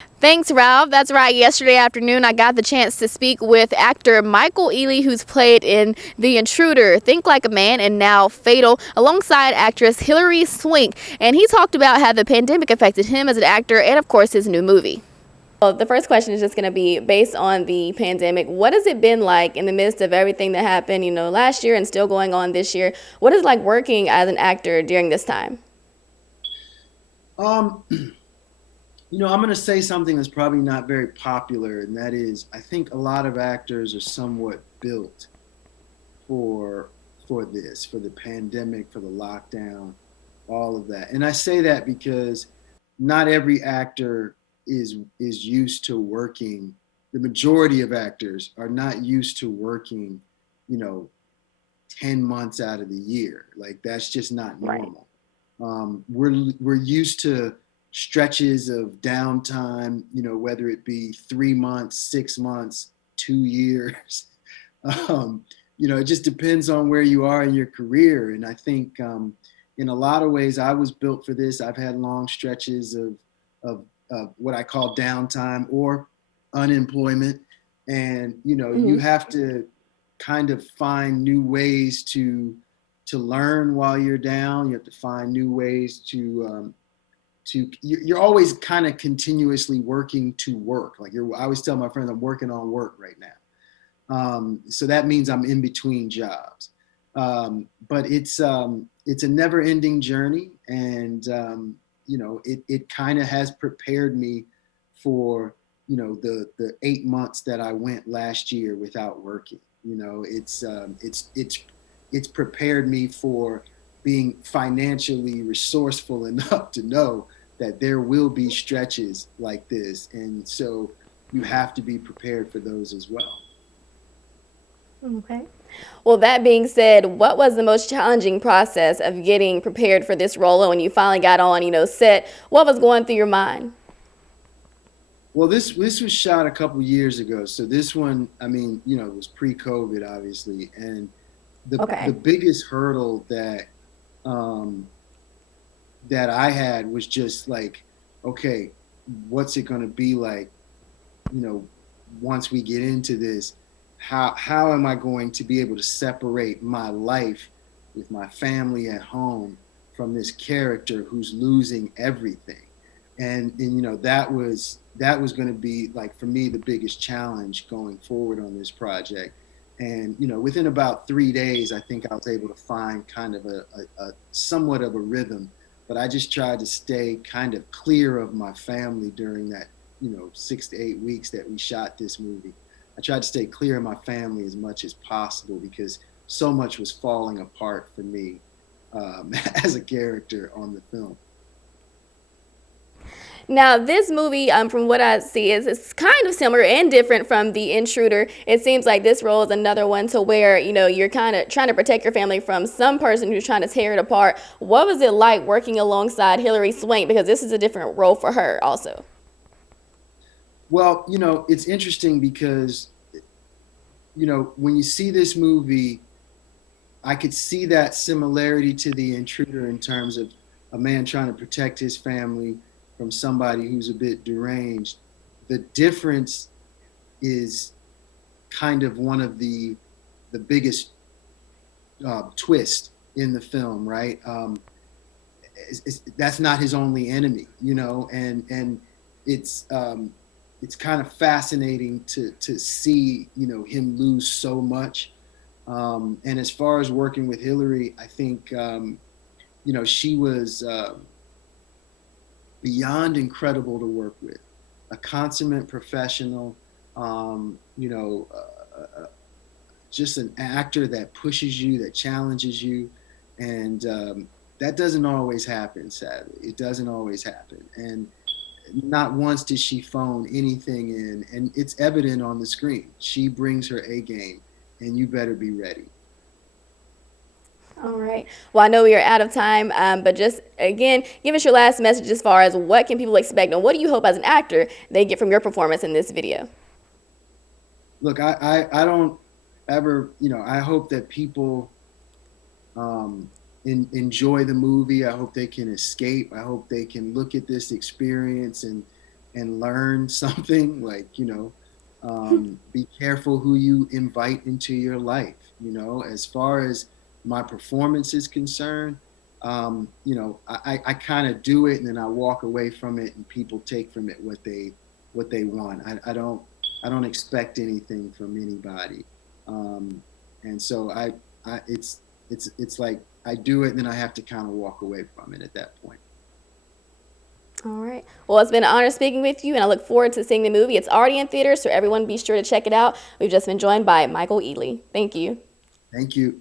Thanks, Ralph. That's right. Yesterday afternoon, I got the chance to speak with actor Michael Ealy, who's played in The Intruder, Think Like a Man, and now Fatal, alongside actress Hilary Swank. And he talked about how the pandemic affected him as an actor and, of course, his new movie. Well, the first question is just going to be based on the pandemic. What has it been like in the midst of everything that happened, last year and still going on this year? What is it like working as an actor during this time? Um, I'm going to say something that's probably not very popular, and that is, I think a lot of actors are somewhat built for for the pandemic, for the lockdown, all of that. And I say that because not every actor is used to working. The majority of actors are not used to working, you know, 10 months out of the year. Like that's just not Right. normal. We're used to stretches of downtime, whether it be 3 months, 6 months, 2 years. um, it just depends on where you are in your career. And I think in a lot of ways, I was built for this. I've had long stretches of what I call downtime or unemployment. And, you Mm-hmm. have to kind of find new ways to learn while you're down. You have to find new ways to you're always kind of continuously working to work. Like I always tell my friends, I'm working on work right now. So that means I'm in between jobs. But it's a never ending journey, and it kind of has prepared me for the 8 months that I went last year without working. It's prepared me for being financially resourceful enough to know that there will be stretches like this, and so you have to be prepared for those as well. Okay. Well, that being said, what was the most challenging process of getting prepared for this role? And when you finally got on, set, what was going through your mind? Well, this was shot a couple years ago, so this one, I mean, it was pre-COVID, obviously, and the Okay. biggest hurdle um, that I had was just like, okay, what's it going to be like, you know, once we get into this? How am I going to be able to separate my life with my family at home from this character who's losing everything? And that was going to be like for me the biggest challenge going forward on this project. And within about 3 days, I think I was able to find kind of a somewhat of a rhythm. But I just tried to stay kind of clear of my family during that 6 to 8 weeks that we shot this movie. I tried to stay clear of my family as much as possible because so much was falling apart for me as a character on the film. Now, this movie, from what I see, is kind of similar and different from The Intruder. It seems like this role is another one to where you're kind of trying to protect your family from some person who's trying to tear it apart. What was it like working alongside Hilary Swank? Because this is a different role for her, also. Well, it's interesting because when you see this movie, I could see that similarity to The Intruder in terms of a man trying to protect his family from somebody who's a bit deranged. The difference is kind of one of the biggest twist in the film, right? That's not his only enemy, and it's um, it's kind of fascinating to see him lose so much. And as far as working with Hillary, I think she was beyond incredible to work with, a consummate professional. Um, you know, just an actor that pushes you, that challenges you, and that doesn't always happen. Sadly, it doesn't always happen, and not once did she phone anything in, and it's evident on the screen. She brings her A game, and you better be ready. All right. Well, I know we are out of time, but just again, give us your last message as far as what can people expect and what do you hope as an actor they get from your performance in this video? Look, I don't ever, I hope that people enjoy the movie. I hope they can escape. I hope they can look at this experience and learn something. Like, be careful who you invite into your life. As far as my performance is concerned, I kind of do it and then I walk away from it, and people take from it what they want. I don't expect anything from anybody. And so it's like I do it and then I have to kind of walk away from it at that point. All right. Well, it's been an honor speaking with you, and I look forward to seeing the movie. It's already in theaters, so everyone be sure to check it out. We've just been joined by Michael Ealy. Thank you. Thank you.